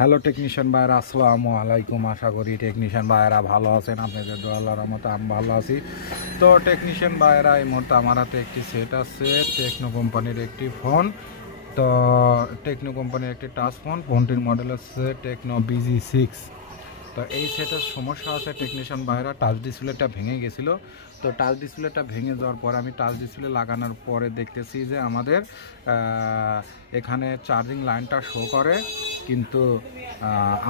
Hello technician ভাইরা, আসসালামু আলাইকুম। আশা করি টেকনিশিয়ান ভাইরা ভালো আছেন। আপনাদের দোয়া আল্লাহর রহমতে আমি ভালো আছি। তো টেকনিশিয়ান ভাইরা, এই মুহূর্তে আমার হাতে একটি সেট আছে, টেকনো কোম্পানির একটি ফোন। তো টেকনো কোম্পানির একটি টাচ ফোনটির মডেল হচ্ছে টেকনো BG6। তো এই সেটের সমস্যা আছে টেকনিশিয়ান ভাইরা, টাচ ডিসপ্লেটা ভেঙে গেছিলো। তো টাচ ডিসপ্লেটা ভেঙে যাওয়ার পরে আমি টাচ ডিসপ্লে লাগানোর পরে দেখতেছি যে আমাদের এখানে চার্জিং লাইনটা শো করে, কিন্তু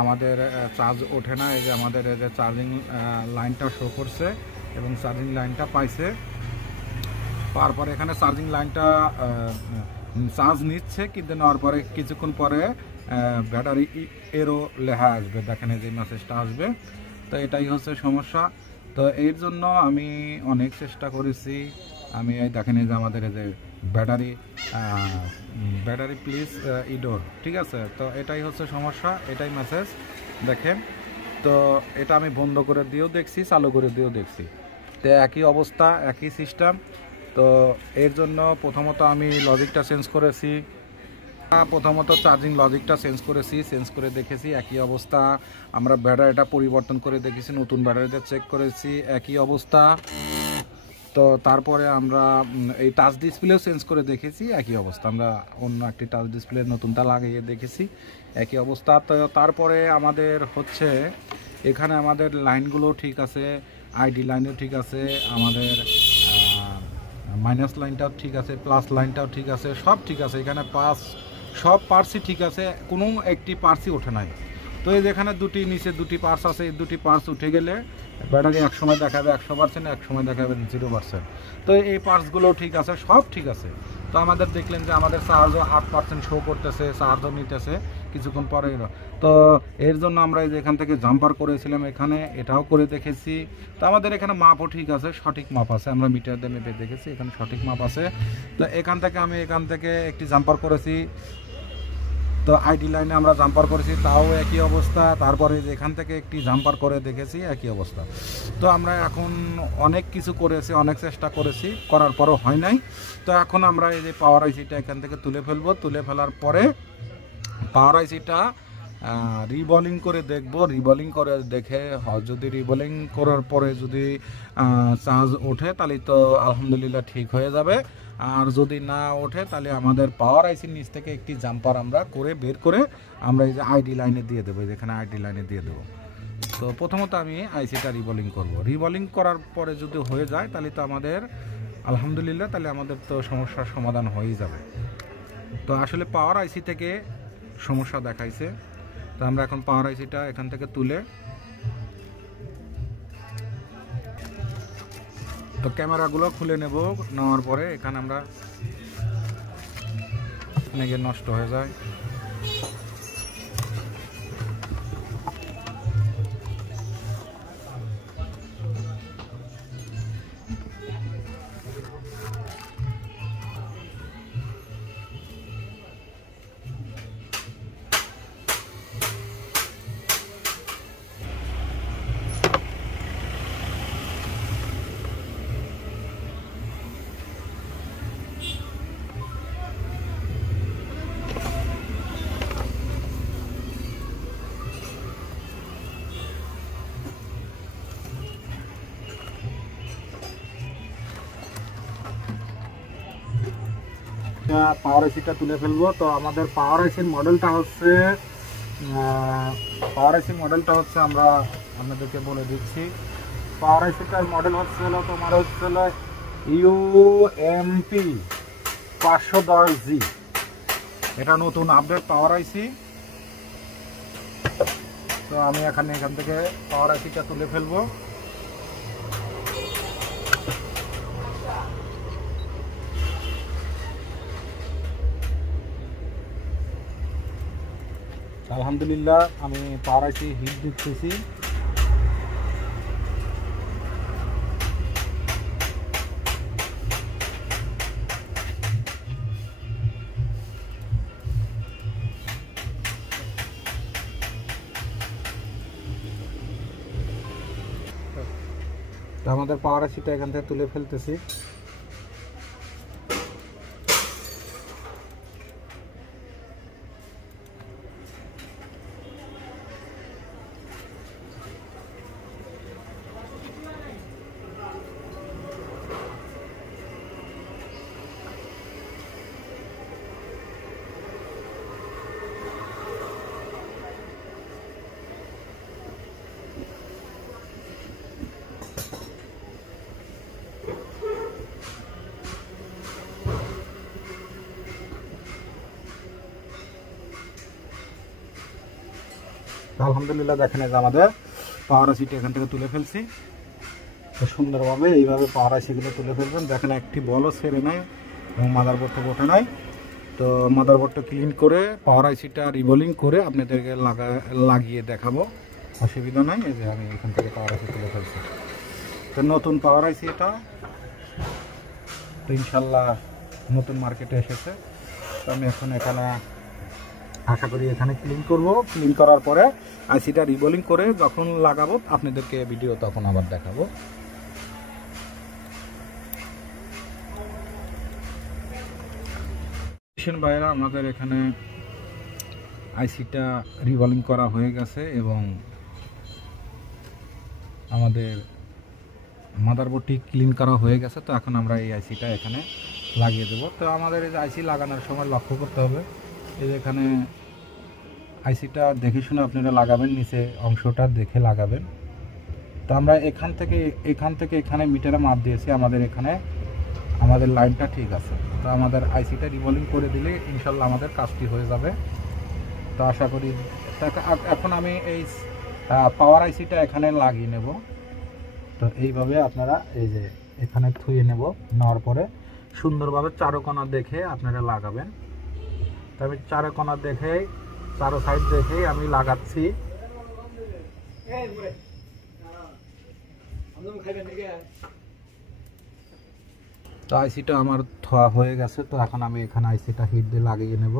আমাদের চার্জ ওঠে না। এই যে আমাদের এই যে চার্জিং লাইনটা শো করছে এবং চার্জিং লাইনটা পাইছে, তারপরে এখানে চার্জিং লাইনটা চার্জ নিচ্ছে, কিন্তু নেওয়ার পরে কিছুক্ষণ পরে ব্যাটারি এরো লেখা আসবে, দেখেন যে মেসেজটা আসবে। তো এটাই হচ্ছে সমস্যা। তো এর জন্য আমি অনেক চেষ্টা করেছি। আমি এই দেখেন যে আমাদের এই যে ব্যাটারি প্লিজ ইডোর, ঠিক আছে। তো এটাই হচ্ছে সমস্যা, এটাই মেসেজ দেখেন। তো এটা আমি বন্ধ করে দিয়েও দেখছি, চালু করে দিয়েও দেখছি, তো একই অবস্থা, একই সিস্টেম। তো এর জন্য প্রথমত আমি লজিকটা চেঞ্জ করেছি, প্রথমত চার্জিং লজিকটা চেঞ্জ করে দেখেছি, একই অবস্থা। আমরা ব্যাটারিটা পরিবর্তন করে দেখেছি, নতুন ব্যাটারিটা চেক করেছি, একই অবস্থা। তো তারপরে আমরা এই টাচ ডিসপ্লেও চেঞ্জ করে দেখেছি, একই অবস্থা। আমরা অন্য একটি টাচ ডিসপ্লে নতুনটা লাগিয়ে দেখেছি, একই অবস্থা। তো তারপরে আমাদের হচ্ছে এখানে আমাদের লাইনগুলো ঠিক আছে, আইডি লাইনও ঠিক আছে, আমাদের মাইনাস লাইনটাও ঠিক আছে, প্লাস লাইনটাও ঠিক আছে, সব ঠিক আছে। এখানে সব পার্টসই ঠিক আছে, কোনো একটি পার্টসই ওঠে নাই। তো এই যেখানে নিচে দুটি পার্টস আছে, এই দুটি পার্টস উঠে গেলে ব্যাটারি এক সময় দেখাবে 100%, এক সময় দেখাবে 0%। তো এই পার্টসগুলো ঠিক আছে, সব ঠিক আছে। তো আমাদের দেখলেন যে আমাদের চার্জও 8% শো করতেছে, চার্জও নিতেছে কিছুক্ষণ পরে। তো এর জন্য আমরা এই যে এখান থেকে জাম্পার করেছিলাম, এখানে এটাও করে দেখেছি। তো আমাদের এখানে মাপও ঠিক আছে, সঠিক মাপ আছে, আমরা মিটার দিয়ে মেপে দেখেছি, এখানে সঠিক মাপ আছে। তো এখান থেকে একটি জাম্পার করেছি। তো আইডি লাইনে আমরা জাম্পার করেছি, তাও একই অবস্থা। তারপরে এখান থেকে একটি জাম্পার করে দেখেছি, একই অবস্থা। তো আমরা এখন অনেক কিছু করেছি, অনেক চেষ্টা করেছি, করার পরও হয় নাই। তো এখন আমরা এই যে পাওয়ার আইসিটা এখান থেকে তুলে ফেলবো, তুলে ফেলার পরে পাওয়ার আইসিটা রিবলিং করে দেখব। রিবলিং করে দেখে যদি রিবলিং করার পরে যদি চার্জ ওঠে, তাহলে তো আলহামদুলিল্লাহ ঠিক হয়ে যাবে। আর যদি না ওঠে, তাহলে আমাদের পাওয়ার আইসির নিচ থেকে একটি জাম্পার আমরা বের করে আমরা এই যে আইডি লাইনে দিয়ে দেবো, যেখানে আইডি লাইনে দিয়ে দেবো। তো প্রথমত আমি আইসিটা রিবলিং করব। রিবলিং করার পরে যদি হয়ে যায়, তাহলে তো আমাদের আলহামদুলিল্লাহ, তাহলে আমাদের তো সমস্যার সমাধান হয়েই যাবে। তো আসলে পাওয়ার আইসি থেকে সমস্যা দেখাইছে। তো আমরা এখন পাওয়ার আইসিটা এখান থেকে তুলে, তো ক্যামেরাগুলো খুলে নেব। নেওয়ার পরে এখানে আমরা নষ্ট হয়ে যায়। পাওয়ার আইসিটা তুলে ফেলবো। তো আমাদের পাওয়ার আইসির মডেলটা হচ্ছে আমরা আপনাদেরকে বলে দিচ্ছি। পাওয়ার আইসিটার মডেল তোমার UMP 510G। এটা নতুন আপডেট পাওয়ার আইসি। তো আমি এখান থেকে পাওয়ার আইসিটা তুলে ফেলবো। আলহামদুলিল্লাহ, আমি পাওয়ার আইসি হিট দিতেছি। আমাদের পাওয়ার আইসিটা এখান থেকে তুলে ফেলতেছি। আলহামদুলিল্লাহ দেখেন যে আমাদের পাওয়ার আইসিটা এখান থেকে তুলে ফেলছি। তো সুন্দরভাবে এইভাবে পাওয়ার আইসিগুলো তুলে ফেলবেন। দেখেন একটি বলও ছেড়ে নেয় এবং মাদারবোর্ডটা ওঠে নাই। তো মাদারবোর্ডটা ক্লিন করে পাওয়ার আইসিটা রিবোলিং করে আপনাদেরকে লাগিয়ে দেখাবো, অসুবিধা নাই। এই যে আমি এখান থেকে পাওয়ার আইসি তুলে ফেলছি। তো নতুন পাওয়ার আইসি এটা, তো ইনশাল্লাহ নতুন মার্কেটে এসেছে। তো আমি এখন এখানে আশা করি এখানে ক্লিন করব। ক্লিন করার পরে আইসিটা রিবোলিং করে যখন লাগাবো আপনাদেরকে ভিডিও তখন আবার দেখাবো। ভাইয়েরা আমাদের এখানে আইসিটা রিবোলিং করা হয়ে গেছে এবং আমাদের মাদারবোর্ডটি ক্লিন করা হয়ে গেছে। তো এখন আমরা এই আইসিটা এখানে লাগিয়ে দেবো। তো আমাদের এই আইসি লাগানোর সময় লক্ষ্য করতে হবে, এই যে এখানে আইসিটা দেখে শুনে আপনারা লাগাবেন, নিচে অংশটা দেখে লাগাবেন। তো আমরা এখান থেকে এখানে মিটারে মাপ দিয়েছি, আমাদের এখানে আমাদের লাইনটা ঠিক আছে। তো আমাদের আইসিটা রিবোলিং করে দিলে ইনশাল্লাহ আমাদের কাজটি হয়ে যাবে। তো আশা করি এখন আমি এই পাওয়ার আইসিটা এখানে লাগিয়ে নেব। তো এইভাবে আপনারা এই যে এখানে থুয়ে নেওয়ার পরে সুন্দরভাবে চারোকোনা দেখে আপনারা লাগাবেন। তো আমি চারোকোনা দেখে চারো সাইড দেখেই আমি লাগাচ্ছি। তো আইসিটা আমার ধোয়া হয়ে গেছে। তো এখন আমি এখানে আইসিটা হিট দিয়ে লাগিয়ে নেব।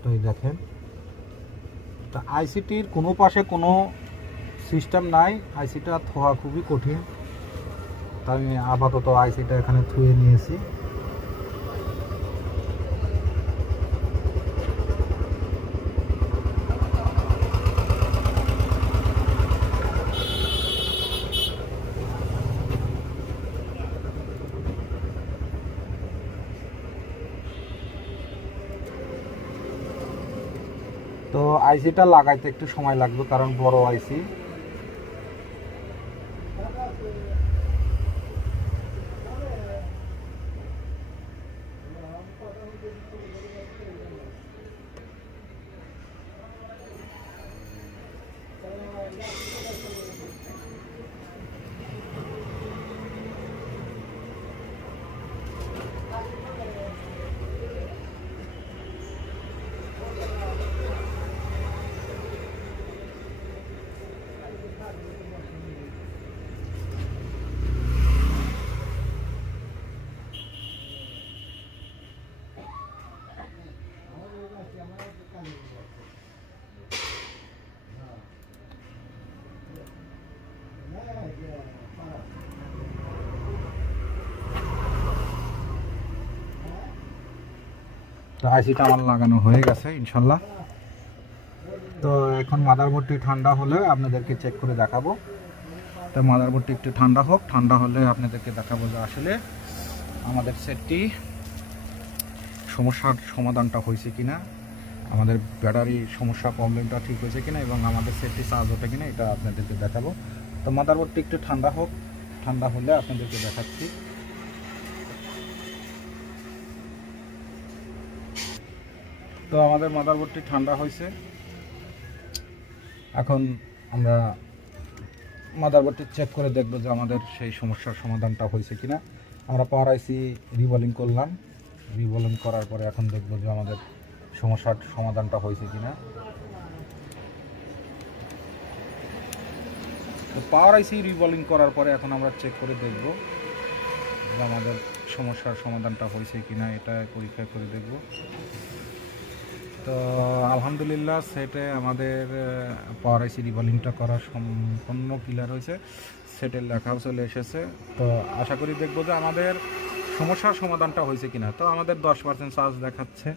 তো এই দেখেন, তো আইসিটির কোনো পাশে কোনো সিস্টেম নাই, আইসিটা ধোয়া খুবই কঠিন। তো আমি আপাতত আইসিটা এখানে ধুয়ে নিয়েছি। তো আইসিটা লাগাইতে একটু সময় লাগবে কারণ বড় আইসি। তো আইসিটা আমার লাগানো হয়ে গেছে ইনশাল্লাহ। তো এখন মাদারবোর্ডটি ঠান্ডা হলে আপনাদেরকে চেক করে দেখাবো। তো মাদারবোর্ডটি একটু ঠান্ডা হোক, ঠান্ডা হলে আপনাদেরকে দেখাবো যে আসলে আমাদের সেটটি সমস্যার সমাধানটা হয়েছে কিনা, আমাদের ব্যাটারির সমস্যা প্রবলেমটা ঠিক হয়েছে কিনা এবং আমাদের সেটটি চার্জ ওঠে কিনা, এটা আপনাদেরকে দেখাবো। তো মাদারবোর্ডটি একটু ঠান্ডা হোক, ঠান্ডা হলে আপনাদেরকে দেখাচ্ছি। তো আমাদের মাদারবোর্ডটি ঠান্ডা হয়েছে। এখন আমরা মাদারবোর্ডটি চেক করে দেখব যে আমাদের সেই সমস্যার সমাধানটা হয়েছে কিনা। আমরা পাওয়ার আইসি রিবোলিং করলাম, রিবোলিং করার পরে এখন দেখব যে আমাদের সমস্যার সমাধানটা হয়েছে কিনা। তো পাওয়ার আইসি রিবোলিং করার পরে এখন আমরা চেক করে দেখব যে আমাদের সমস্যার সমাধানটা হয়েছে কিনা, এটা পরীক্ষা করে দেখব। তো আলহামদুলিল্লাহ সেটে আমাদের পাওয়ার আইসি রিবোলিংটা করা সম্পূর্ণ ক্লিয়ার হয়েছে, সেটের লেখাও চলে এসেছে। তো আশা করি দেখব যে আমাদের সমস্যার সমাধানটা হয়েছে কিনা। তো আমাদের 10% চার্জ দেখাচ্ছে।